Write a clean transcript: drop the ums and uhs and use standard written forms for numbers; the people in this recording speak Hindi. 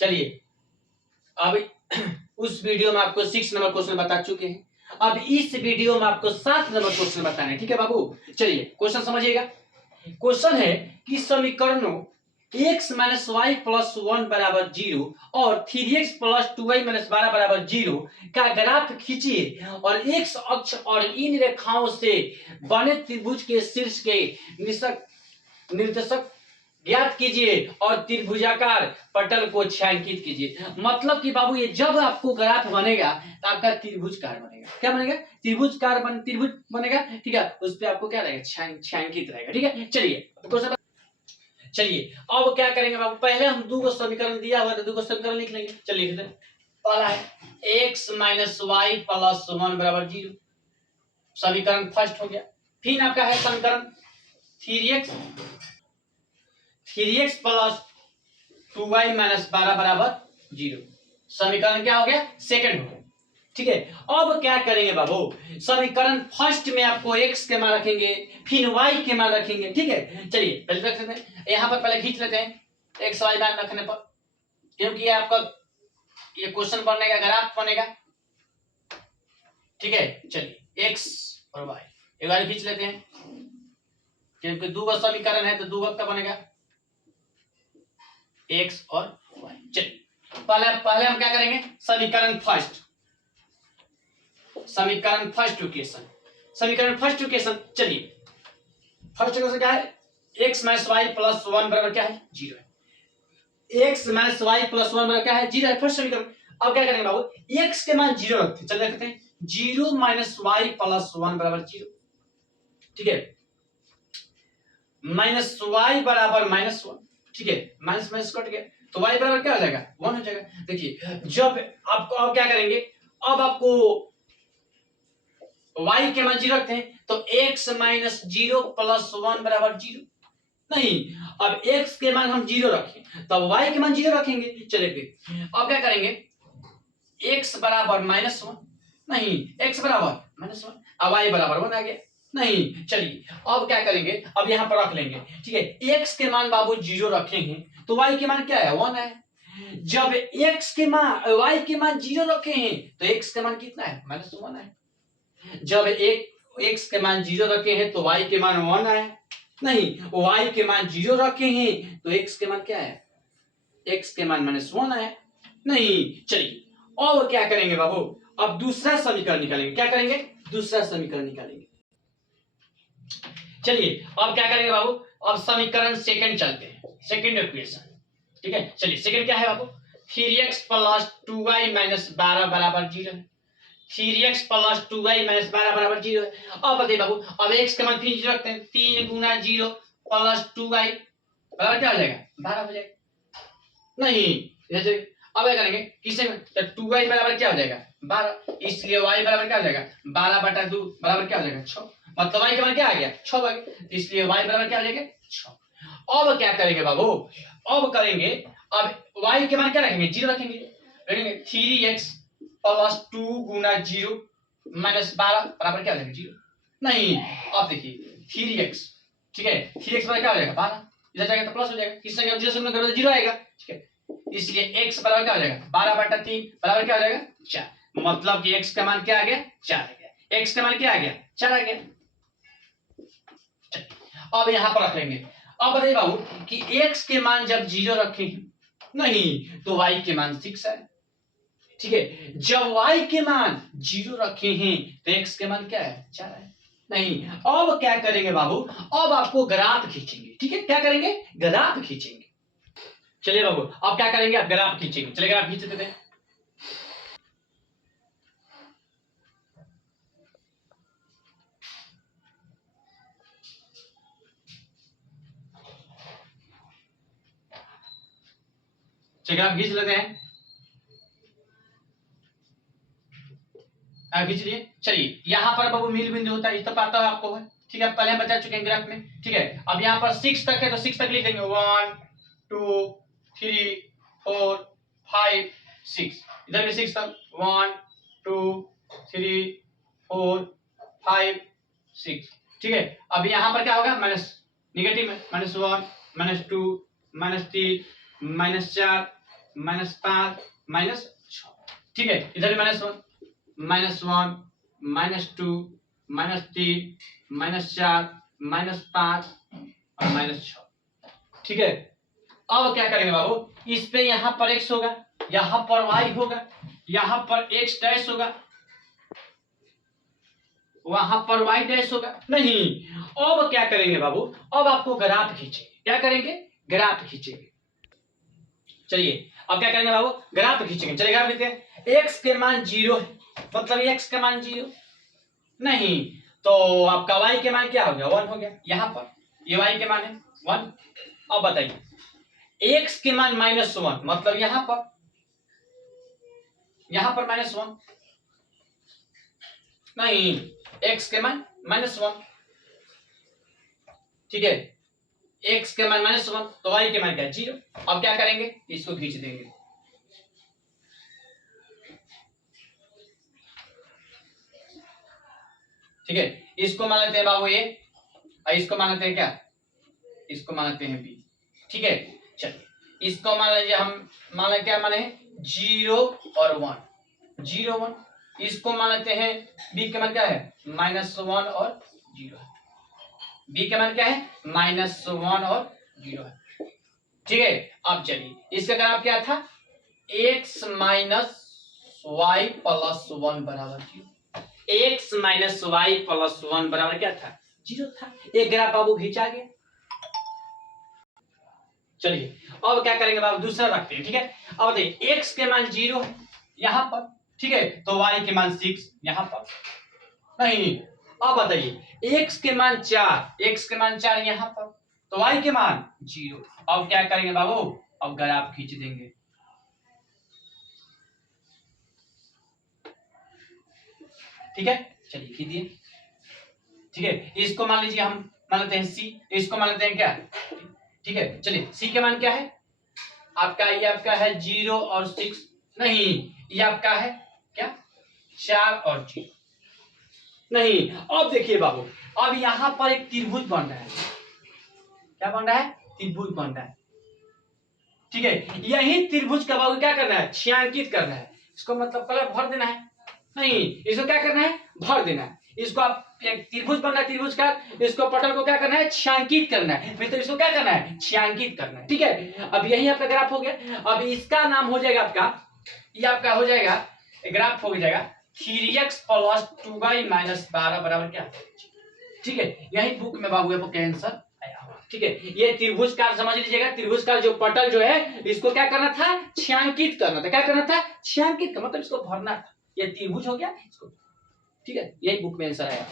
चलिए अब उस वीडियो में आपको 6 नंबर क्वेश्चन बता चुके हैं, अब इस वीडियो में आपको 7 नंबर क्वेश्चन बताने, ठीक है बाबू। चलिए क्वेश्चन समझिएगा। क्वेश्चन है कि समीकरणों x माइनस वाई प्लस 1 बराबर 0 और 3x प्लस 2y माइनस 12 बराबर 0 का ग्राफ खींचिए और x अक्ष और इन रेखाओं से बने त्रिभुज के शीर्ष के निर्देशक ज्ञात कीजिए और त्रिभुजाकार पटल को छायांकित कीजिए। मतलब कि बाबू ये जब आपको ग्राफ बनेगा तो आपका त्रिभुजकार बनेगा। क्या बनेगा? त्रिभुज बनेगा, ठीक है। उस पे आपको क्या रहेगा? छायांकित रहेगा, ठीक है। चलिए अब क्या करेंगे बाबू, पहले हम दो समीकरण दिया हुआ था, दो समीकरण लिख लेंगे। चलिए पहला है x माइनस वाई प्लस 1 बराबर 0, समीकरण फर्स्ट हो गया। फिर आपका है समीकरण 3x प्लस 2y माइनस 12 बराबर 0, समीकरण क्या हो गया? सेकंड हो गया, ठीक है। अब क्या करेंगे बाबू, समीकरण फर्स्ट में आपको x के मान रखेंगे, फिर y के मान रखेंगे, ठीक है। चलिए पहले रख लेते हैं, यहाँ पर पहले खींच लेते हैं x y मान रखने पर, क्योंकि ये आपका ये क्वेश्चन बनेगा, ग्राफ बनेगा, ठीक है। चलिए x और y एक बार खींच लेते हैं, क्योंकि दो समीकरण है तो दो का बनेगा x और y। चलिए पहले हम क्या करेंगे, समीकरण फर्स्ट इक्वेशन। चलिए फर्स्ट इक्वेशन क्या है? x माइनस वाई प्लस 1 बराबर क्या है? 0 है। x माइनस वाई प्लस 1 बराबर क्या है? 0 है, फर्स्ट समीकरण। अब क्या करेंगे बाबू, x के मान 0 रखते हैं। चलिए रखते हैं 0 माइनस वाई प्लस 1 बराबर 0, ठीक है। माइनस वाई बराबर माइनस 1, ठीक है। माइनस माइनस कट गया तो y बराबर क्या हो जाएगा? 1 हो जाएगा। देखिए जब आपको अब क्या करेंगे, अब आपको y के मान 0 रखते हैं तो x माइनस 0 प्लस 1 बराबर 0 नहीं, अब x के मान हम 0 रखें तब y के मान 0 रखेंगे। चलिए फिर अब क्या करेंगे, x बराबर माइनस 1 नहीं, x बराबर माइनस 1, अब y बराबर 1 आ गया नहीं। चलिए अब क्या करेंगे, अब यहां पर रख लेंगे, ठीक है। x के मान बाबू 0 रखे हैं तो y के मान क्या है? 1 है। जब x के मान y के मान 0 रखे हैं तो x के मान कितना है? माइनस 1 है। जब x के मान 0 रखे हैं तो y के मान 1 है नहीं, y के मान 0 रखे हैं तो x के मान क्या है? x के मान माइनस 1 है नहीं। चलिए अब क्या करेंगे बाबू, अब दूसरा समीकरण निकालेंगे। क्या करेंगे? दूसरा समीकरण निकालेंगे। चलिए अब क्या करेंगे बाबू, अब समीकरण सेकंड चलते हैं, सेकंड इक्वेशन, ठीक है। चलिए सेकंड क्या है बाबू, 3x प्लस 2y माइनस 12 बराबर 0 है। 3x प्लस 2y माइनस 12 बराबर 0 है। अब बताइए बाबू, अब x का मान फिर 0 रखते हैं, 3 गुना 0 प्लस 2y बराबर क्या हो जाएगा? 12 हो जाएगा नहीं। जैसे अब क्या करेंगे, किसे तो 2y बराबर क्या हो जाएगा? 12, इसलिए y बराबर क्या हो जाएगा? 12/2 बराबर क्या हो जाएगा? 6। मतलब y के मान क्या आ गया? 6 आ गया, इसलिए y बराबर क्या हो जाएगा? 6। अब क्या करेंगे बाबू, अब करेंगे, अब y के मान क्या रखेंगे? 0 रखेंगे 3x प्लस 2 गुना 0 माइनस 12 बराबर क्या हो जाएगा? 0 नहीं। अब देखिए 3x, ठीक है, 3x बराबर क्या हो जाएगा? 12, इधर जाएगा तो प्लस हो जाएगा, किस संख्या 0 से गुणा करोगे तो 0 आएगा, ठीक है। इसलिए x बराबर क्या हो जाएगा? 12/3 बराबर क्या हो जाएगा? 4। मतलब कि x का मान क्या आ गया? 4 आ गया। x का मान क्या आ गया? 4 आ गया। अब यहां पर रख लेंगे। अब बताइए बाबू कि x के मान जब 0 रखे नहीं तो y के मान 6 है, ठीक है। जब y के मान 0 रखे हैं तो x के मान क्या है? 4 है नहीं। अब क्या करेंगे बाबू, अब आपको ग्राफ खींचेंगे, ठीक है। क्या करेंगे? ग्राफ खींचेंगे। चलिए बाबू अब क्या करेंगे, अब ग्राफ खींचेंगे। चलिए ग्राफ खींच देते हैं। चलिए ग्राफ खींच लेते हैं, खींच लिए। चलिए यहाँ पर बाबू मिल बिंदु होता है, इतना पता है आपको है, ठीक है। पहले हम बता चुके हैं ग्राफ में, ठीक है। अब यहाँ पर 6 तक है तो 6 तक लिख देंगे, 1 2 3 4 5 6, इधर भी 6 तक, 1 2 3 4 5 6, ठीक है। अब यहाँ पर क्या होगा? माइनस, निगेटिव में -1 -2 -3 -4 -5 -6, ठीक है। इधर -1 -1 -2 -3 -4 -5 और -6, ठीक है। अब क्या करेंगे बाबू, इस पे यहां पर x होगा, यहां पर y होगा, यहां पर x डैश होगा, वहां पर y डैश होगा नहीं। अब क्या करेंगे बाबू, अब आपको ग्राफ खींचेंगे। क्या करेंगे, ग्राफ खींचेंगे। चलिए अब क्या करेंगे बाबू, ग्राफ खींचेंगे। चलिए ग्राफ खींचते हैं। x के मान 0 है, मतलब x का मान 0 नहीं, तो आपका y के मान क्या हो गया, 1 हो गया। यहां पर ये y के मान है 1। अब बताइए x के मान -1, मतलब यहां पर -1 नहीं, x के मान -1, ठीक है। x के मान -1 तो y के मान क्या है, 0। अब क्या करेंगे, इसको खींच देंगे। ठीक है, इसको मान लेते हैं बाबू ए, और इसको मान लेते हैं क्या, इसको मान लेते हैं बी, ठीक है। चलिए इसको मान लीजिए, हम मान लेते क्या माने 0 और 1, 0 1। इसको मान लेते हैं बी के मान क्या है, -1 और 0 है। बी के मान क्या है, -1 और 0 है, ठीक है। अब चलिए इसका ग्राफ क्या था, x y प्लस 1 बराबर 0। x y प्लस 1 बराबर क्या था, 0 था। एक ग्राफ बाबू खींचा गया। चलिए अब क्या करेंगे बाबू, दूसरा रखते हैं, ठीक है। अब देखिए x के मान 0 है यहां पर, ठीक है, तो y के मान 6 यहां पर नहीं। अब बताइए x के मान 4 यहां पर, तो y के मान 0। अब क्या करेंगे बाबू, अब ग्राफ खींच देंगे। ठीक है, चलिए खींचिए, ठीक है। इसको मान लीजिए हम मान लेते हैं c, इसको मान लेते हैं क्या, ठीक है। चलिए c के मान क्या है आपका, ये आपका है 0 और 6 नहीं, ये आपका है क्या, 4 और 0 नहीं। अब देखिए बाबू, अब यहां पर एक त्रिभुज बन रहा है। क्या बन रहा है, त्रिभुज बन रहा है, ठीक है। यही त्रिभुज का बाबू क्या करना है, छायांकित करना है। इसको मतलब कलर भर देना है नहीं, इसको क्या करना है, भर देना है। इसको आप एक त्रिभुज बनना है, त्रिभुज का इसको पटल को क्या करना है, छायांकित करना है। फिर तो इसको क्या करना है, छायांकित करना है, ठीक है। अब यही आपका ग्राफ हो गया। अब इसका नाम हो जाएगा आपका, ये आपका हो जाएगा, ग्राफ हो जाएगा 3x प्लस 2y माइनस 12 बराबर क्या, ठीक है। यही बुक में बाबू आपको आंसर आया होगा, ठीक है। ये त्रिभुज का समझ लीजिएगा, त्रिभुज का जो पटल जो है इसको क्या करना था, छायांकित करना था। क्या करना था, छायांकित का मतलब इसको भरना था। ये त्रिभुज हो गया इसको, ठीक है। यही बुक में आंसर आया।